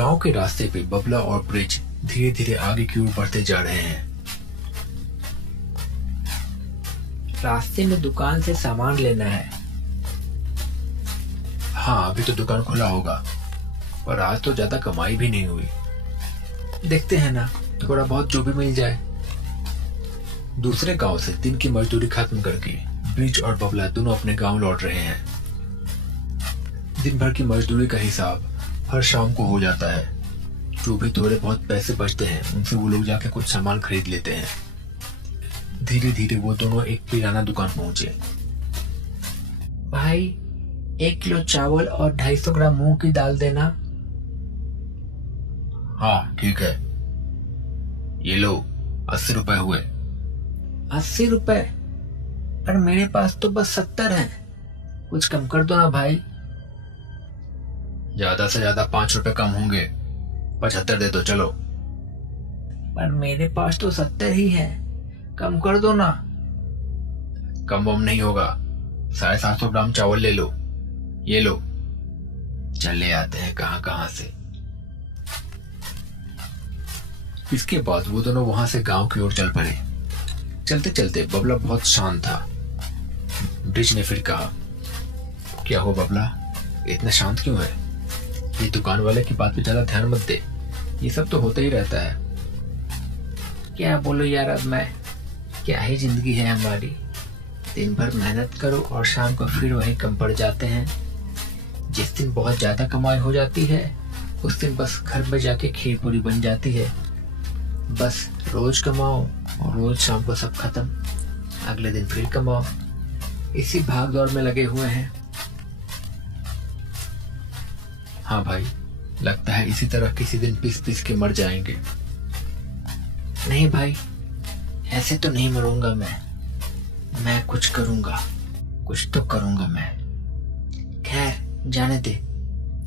गांव के रास्ते पे बबला और ब्रिज धीरे धीरे आगे की ओर बढ़ते जा रहे हैं। रास्ते में दुकान से सामान लेना है। हाँ, अभी तो दुकान खुला होगा, पर आज तो ज्यादा कमाई भी नहीं हुई। देखते हैं ना, थोड़ा बहुत जो भी मिल जाए। दूसरे गांव से दिन की मजदूरी खत्म करके ब्रिज और बबला दोनों अपने गांव लौट रहे हैं। दिन भर की मजदूरी का हिसाब हर शाम को हो जाता है। जो भी थोड़े बहुत पैसे बचते हैं उनसे वो लोग जाके कुछ सामान खरीद लेते हैं। धीरे धीरे वो दोनों एक किराना दुकान पहुंचे। भाई 1 किलो चावल और 250 ग्राम मूंग की दाल देना। हाँ ठीक है, ये लो 80 रुपए हुए। 80 रुपए? पर मेरे पास तो बस 70 है, कुछ कम कर दो ना भाई। ज्यादा से ज्यादा 5 रुपए कम होंगे, 75 दे दो चलो। पर मेरे पास तो 70 ही है, कम कर दो ना। कम वम नहीं होगा, 750 ग्राम चावल ले लो, ये लो। चले आते हैं कहां कहां से। इसके बाद वो दोनों वहां से गांव की ओर चल पड़े। चलते चलते बबला बहुत शांत था। ब्रिज ने फिर कहा, क्या हो बबला, इतना शांत क्यों है? ये दुकान वाले की बात पे ज्यादा ध्यान मत दे, ये सब तो होता ही रहता है। क्या बोलो यार, अब मैं, क्या ही जिंदगी है हमारी। दिन भर मेहनत करो और शाम को फिर वही कम पड़ जाते हैं। जिस दिन बहुत ज्यादा कमाई हो जाती है उस दिन बस घर में जाके खीर पूरी बन जाती है। बस रोज कमाओ और रोज शाम को सब खत्म, अगले दिन फिर कमाओ। इसी भाग दौड़ में लगे हुए हैं। हाँ भाई, लगता है इसी तरह किसी दिन पीस पीस के मर जाएंगे। नहीं भाई, ऐसे तो नहीं मरूंगा मैं कुछ करूंगा, कुछ तो करूंगा मैं। खैर जाने दे,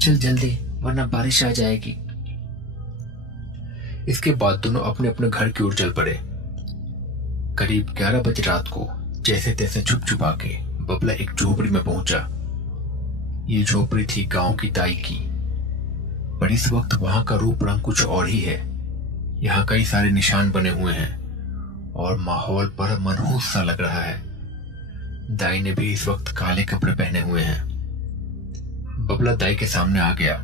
चल जल्दी वरना बारिश आ जाएगी। इसके बाद दोनों अपने अपने घर की ओर चल पड़े। करीब 11 बजे रात को जैसे तैसे छुप छुपा के बबला एक झोपड़ी में पहुंचा। ये झोपड़ी थी गांव की दाई की, पर इस वक्त वहां का रूप रंग कुछ और ही है। यहाँ कई सारे निशान बने हुए हैं और माहौल पर मनहूस सा लग रहा है। दाई ने भी इस वक्त काले कपड़े पहने हुए हैं। बबला दाई के सामने आ गया।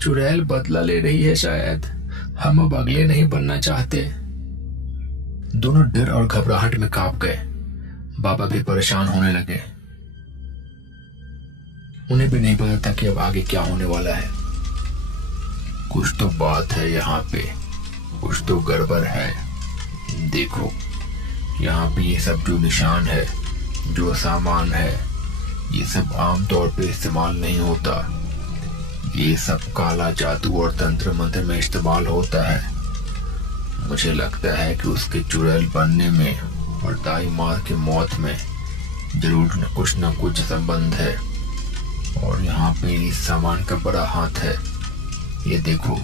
चुड़ैल बदला ले रही है शायद, हम अब अगले नहीं बनना चाहते। दोनों डर और घबराहट में कांप गए। बाबा भी परेशान होने लगे। उन्हें भी नहीं पता था कि अब आगे क्या होने वाला है। कुछ तो बात है यहाँ पे, कुछ तो गड़बड़ है। देखो, यहाँ पे ये सब जो निशान है, जो सामान है, ये सब आमतौर पे इस्तेमाल नहीं होता। ये सब काला जादू और तंत्र मंत्र में इस्तेमाल होता है। मुझे लगता है कि उसके चुड़ैल बनने में और दाई मार के मौत में जरूर न कुछ संबंध है। और यहाँ पे इस सामान का बड़ा हाथ है। ये देखो,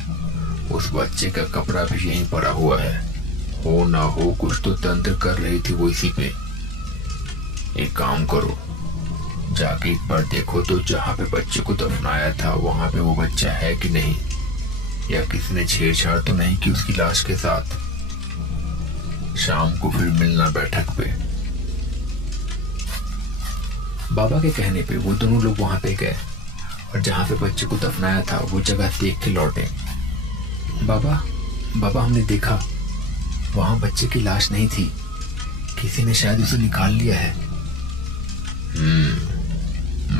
उस बच्चे का कपड़ा भी यहीं पड़ा हुआ है। हो ना हो कुछ तो तंत्र कर रही थी वो इसी पे। एक काम करो, जाके एक बार देखो तो जहाँ पे बच्चे को दफनाया था वहां पे वो बच्चा है कि नहीं, या किसी ने छेड़छाड़ तो नहीं की उसकी लाश के साथ। शाम को फिर मिलना बैठक पे। बाबा के कहने पे वो दोनों लोग वहां पे गए और जहाँ पे बच्चे को दफनाया था वो जगह देख के लौटे। बाबा हमने देखा, वहां बच्चे की लाश नहीं थी, किसी ने शायद उसे निकाल लिया है।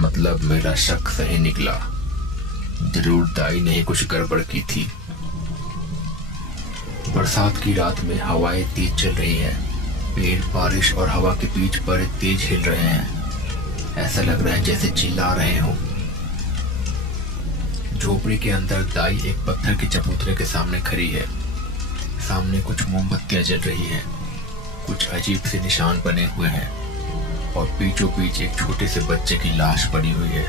मतलब मेरा शक सही निकला, जरूर दाई ने ही कुछ गड़बड़ की थी। बरसात की रात में हवाएं तेज चल रही हैं। पेड़ बारिश और हवा के बीच बड़े तेज हिल रहे हैं। ऐसा लग रहा है जैसे चिल्ला रहे हो। झोपड़ी के अंदर दाई एक पत्थर के चबूतरे के सामने खड़ी है। सामने कुछ मोमबत्तियां जल रही हैं, कुछ अजीब से निशान बने हुए हैं और बीचों बीच एक छोटे से बच्चे की लाश पड़ी हुई है।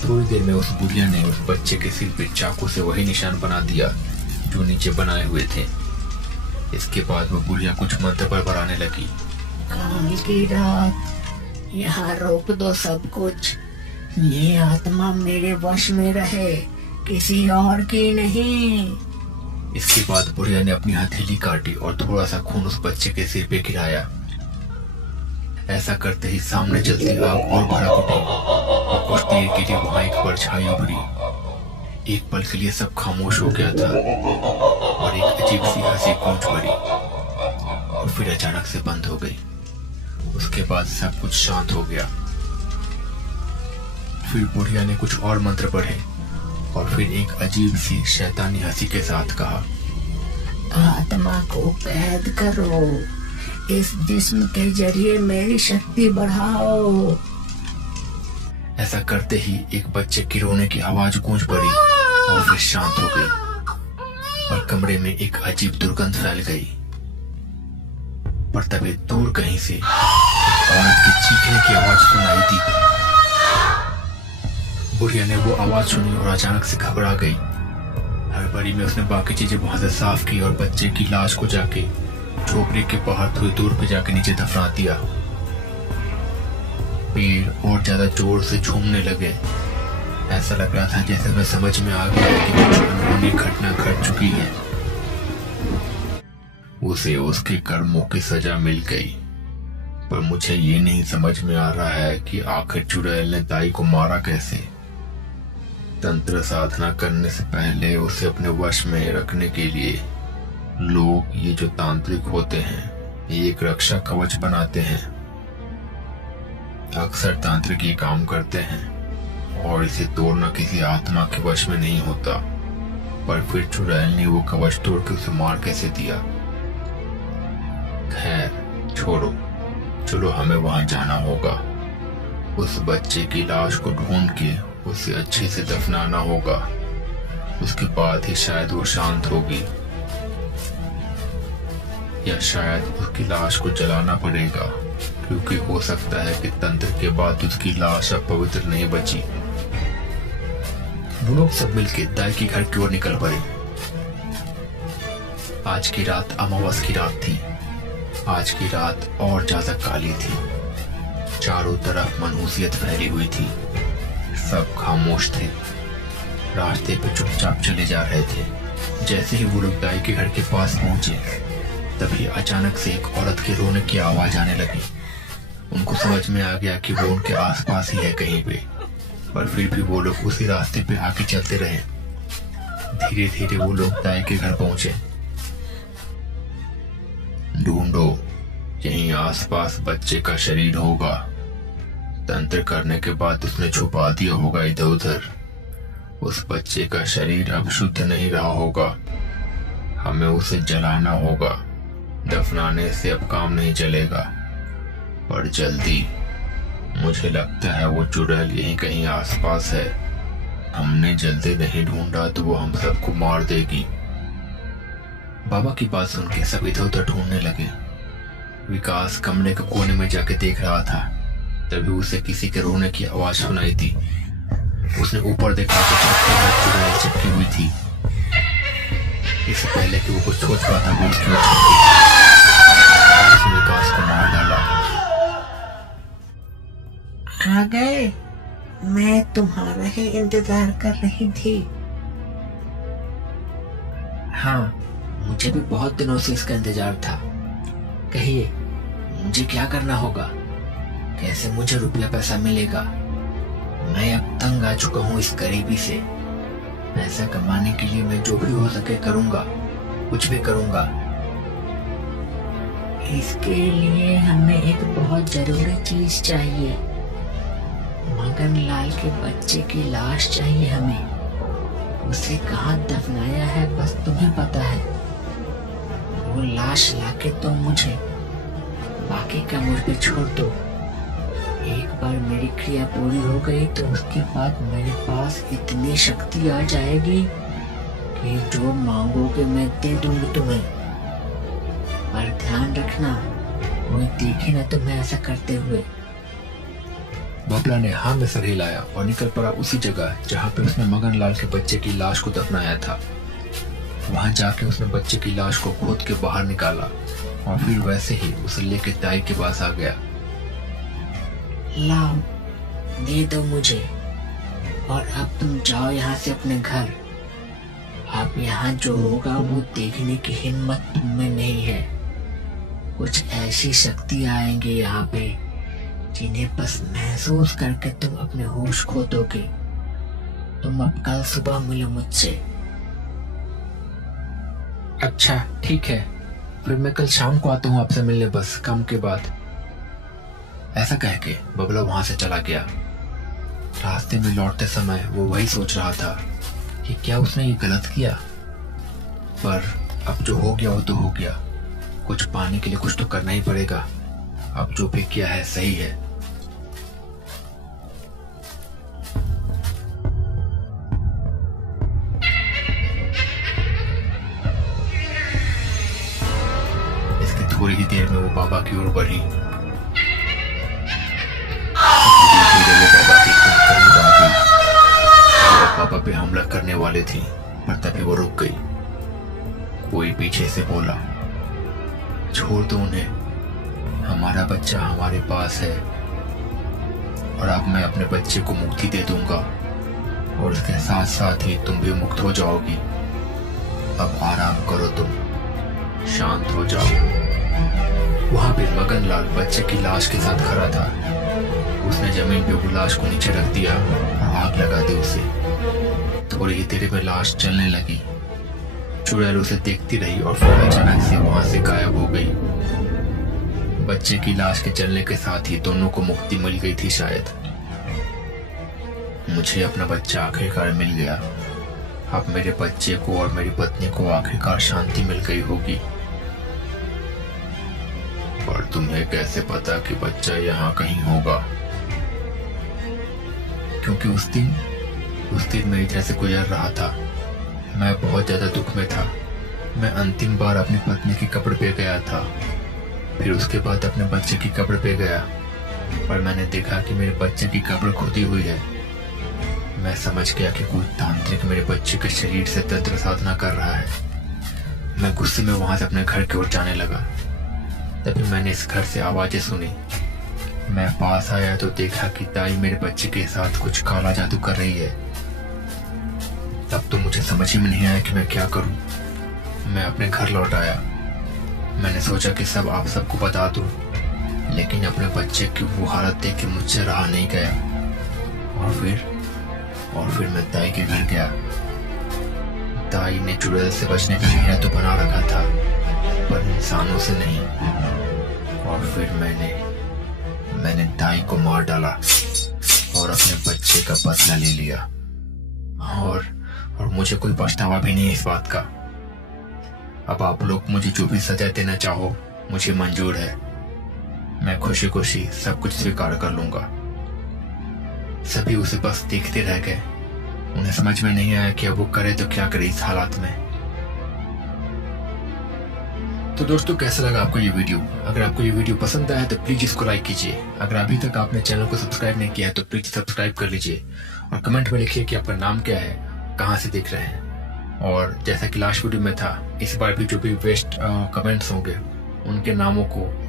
थोड़ी देर में उस बुढ़िया ने उस बच्चे के सिर पे चाकू से वही निशान बना दिया जो नीचे बनाए हुए थे। इसके बाद वो बुढ़िया कुछ मंत्र बड़बड़ाने लगी। काल की रात यहाँ रोक दो सब कुछ, ये आत्मा मेरे वश में रहे, किसी और की नहीं। इसके बाद बुढ़िया ने अपनी हथेली काटी और थोड़ा सा खून उस बच्चे के सिर पे गिराया। ऐसा करते ही सामने जलती आग और भड़क उठी और कुछ देर के लिए वहां एक परछाई उभरी। एक पल के लिए सब खामोश हो गया था और एक अजीब सी हंसी गूंज पड़ी और फिर अचानक से बंद हो गई। उसके बाद सब कुछ शांत हो गया। फिर बुढ़िया ने कुछ और मंत्र पढ़े और फिर एक अजीब सी शैतानी हंसी के साथ कहा, आत्मा को कैद करो, इस जिस्म के जरिए मेरी शक्ति बढ़ाओ। ऐसा करते ही एक बच्चे की रोने की आवाज गूंज पड़ी और फिर शांत हो गई और कमरे में एक अजीब दुर्गंध फैल गई। पर तभी दूर कहीं से औरत की चीखने की आवाज सुनाई दी। बुढ़िया ने वो आवाज सुनी और अचानक से घबरा गई। हड़बड़ी में उसने बाकी चीजें वहां से साफ की और बच्चे की लाश को जाके झोपड़ी के बाहर थोड़ी दूर पे जाके नीचे दफना दिया। पेड़ और ज्यादा जोर से झूमने लगे। ऐसा लग रहा था जैसे मैं समझ में आ गया कि कुछ अनहोनी घटना घट चुकी है। उसे उसके कर्मों की सजा मिल गई। पर मुझे ये नहीं समझ में आ रहा है कि आखिर चुड़ैल ने दाई को मारा कैसे। तंत्र साधना करने से पहले उसे अपने वश में रखने के लिए लोग, ये जो तांत्रिक होते हैं, ये एक रक्षा कवच बनाते हैं। अक्सर तांत्रिक ये काम करते हैं और इसे तोड़ना किसी आत्मा के वश में नहीं होता। पर फिर चुड़ैल ने वो कवच तोड़ के उसे मार कैसे दिया। खैर छोड़ो, चलो हमें वहां जाना होगा। उस बच्चे की लाश को ढूंढ के उसे अच्छे से दफनाना होगा। उसके बाद ही शायद वो शांत होगी, या शायद उसकी लाश को जलाना पड़ेगा, क्योंकि हो सकता है कि तंत्र के बाद उसकी लाश अब पवित्र नहीं बची। वो लोग सब मिलके दाई के घर की ओर निकल पड़े। आज की रात अमावस की रात थी। आज की रात और ज्यादा काली थी। चारों तरफ मनहूसियत फैली हुई थी। सब खामोश थे, रास्ते पे चुपचाप चले जा रहे थे। जैसे ही वो लोग दाई के घर के पास पहुंचे, तभी अचानक से एक औरत के रोने की आवाज आने लगी। उनको समझ में आ गया कि वो उनके आसपास ही है कहीं पे, पर फिर भी वो लोग उसी रास्ते पे आगे चलते रहे। धीरे धीरे वो लोग दाई के घर पहुंचे। ढूंढो, यहीं आसपास बच्चे का शरीर होगा। तंत्र करने के बाद उसने छुपा दिया होगा इधर उधर। उस बच्चे का शरीर अब शुद्ध नहीं रहा होगा। हमें उसे जलाना होगा। दफनाने से अब काम नहीं चलेगा, पर जल्दी। मुझे लगता है वो चुड़ैल यहीं कहीं आसपास है। हमने जल्दी नहीं ढूंढा तो वो हम सबको मार देगी। बाबा की बात सुन के सब इधर उधर ढूंढने लगे। विकास कमरे के कोने में जाके देख रहा था। तभी उसे किसी के रोने की आवाज सुनाई दी। उसने ऊपर देखा तो छत पर चुड़ैल चिपकी हुई थी। इससे पहले कि वो कुछ सोच पाता, वो उसकी ओर उसने विकास को मार डाला। आ गए? मैं तुम्हारा ही इंतजार कर रही थी। हाँ, मुझे भी बहुत दिनों से इसका इंतजार था। कहिए, मुझे क्या करना होगा? कैसे मुझे रुपया पैसा मिलेगा? मैं अब तंग आ चुका हूँ इस गरीबी से। पैसा कमाने के लिए मैं जो भी हो सके करूंगा, कुछ भी करूंगा। इसके लिए हमें एक बहुत जरूरी चीज चाहिए। मगन लाल के बच्चे की लाश चाहिए हमें। उसे कहाँ दफनाया है बस तुम्हें पता है। वो लाश लाके तो मुझे, बाकी का मुझ पे छोड़ दो। एक बार मेरी क्रिया पूरी हो गई तो उसके बाद मेरे पास इतनी शक्ति आ जाएगी कि जो मांगोगे मैं दे दूंगी तुम्हें। पर ध्यान रखना, कोई देखे ना तुम्हें ऐसा करते हुए। बबला ने हाँ में सर हिलाया और निकल पड़ा उसी जगह जहाँ पे उसने मगन लाल के बच्चे की लाश को दफनाया था। वहां जाके उसने बच्चे की लाश को खोद के बाहर निकाला और फिर वैसे ही उसे लेके दाई के पास आ गया। लाओ, दे दो मुझे। और अब तुम जाओ यहाँ से अपने घर। अब यहाँ जो होगा वो देखने की हिम्मत तुम में नहीं है। कुछ ऐसी शक्ति आएंगे यहाँ पे जिन्हें बस महसूस करके तुम अपने होश खो दोगे। तुम अब कल सुबह मिलो मुझसे। अच्छा ठीक है, फिर मैं कल शाम को आता हूँ आपसे मिलने, बस काम के बाद। ऐसा कह के बबला वहां से चला गया। रास्ते में लौटते समय वो वही सोच रहा था कि क्या उसने ये गलत किया, पर अब जो हो गया वो तो हो गया। कुछ पाने के लिए कुछ तो करना ही पड़ेगा। अब जो भी किया है सही है। इसके थोड़ी ही देर में वो बाबा की ओर बढ़ी। धीरे-धीरे वो बाबा के एकदम करीब आ गई। वो बाबा पे हमला करने वाले थी, पर तभी वो रुक गई। कोई पीछे से बोला, छोड़ दो उन्हें, हमारा बच्चा हमारे पास है और अब मैं अपने बच्चे को मुक्ति दे दूंगा और उसके साथ साथ ही तुम भी मुक्त हो जाओगी। अब आराम करो, तुम शांत हो जाओ। वहां पे मगनलाल बच्चे की लाश के साथ खड़ा था। उसने जमीन पे वो लाश को नीचे रख दिया और आग लगा दी उसे। थोड़ी ही देर में लाश जलने लगी। चुड़ैल उसे देखती रही और फिर अचानक से वहां से गायब हो गई। बच्चे की लाश के जलने के साथ ही दोनों को मुक्ति मिल गई थी शायद। मुझे अपना बच्चा आखिरकार मिल गया। अब मेरे बच्चे को और मेरी पत्नी को आखिरकार शांति मिल गई होगी। पर तुम्हें कैसे पता कि बच्चा यहाँ कहीं होगा? क्योंकि उस दिन मेरी तरह से गुजर रहा था। मैं बहुत ज्यादा दुख में था। मैं अंतिम बार अपनी पत्नी की कब्र पे गया था, फिर उसके बाद अपने बच्चे की कब्र पे गया, पर मैंने देखा कि मेरे बच्चे की कब्र खुदी हुई है। मैं समझ गया कि कोई तांत्रिक मेरे बच्चे के शरीर से तंत्र साधना कर रहा है। मैं गुस्से में वहां से अपने घर की ओर जाने लगा। तभी मैंने इस घर से आवाजें सुनी। मैं पास आया तो देखा कि ताई मेरे बच्चे के साथ कुछ काला जादू कर रही है। तब तो मुझे समझ ही में नहीं आया कि मैं क्या करूं। मैं अपने घर लौट आया। मैंने सोचा कि सब आप सबको बता दूं, लेकिन अपने बच्चे की वो हालत देख के मुझसे रहा नहीं गया। और फिर मैं ताई के घर गया। ताई ने चुड़ैल से बचने का हीरा तो बना रखा था, पर इंसानों से नहीं। और फिर मैंने ताई को मार डाला और अपने बच्चे का बदला ले लिया। और मुझे कोई पछतावा भी नहीं है इस बात का। अब आप लोग मुझे जो भी सजा देना चाहो मुझे मंजूर है। मैं खुशी खुशी सब कुछ स्वीकार कर लूंगा। सभी उसे बस देखते रह गए। उन्हें समझ में नहीं आया कि अब वो करे तो क्या करे इस हालात में। तो दोस्तों, कैसा लगा आपको ये वीडियो? अगर आपको ये वीडियो पसंद आया तो प्लीज इसको लाइक कीजिए। अगर अभी तक आपने चैनल को सब्सक्राइब नहीं किया है तो प्लीज सब्सक्राइब कर लीजिए और कमेंट में लिखिए कि आपका नाम क्या है, कहाँ से देख रहे हैं। और जैसा कि लास्ट वीडियो में था, इस बार भी जो भी वेस्ट कमेंट्स होंगे उनके नामों को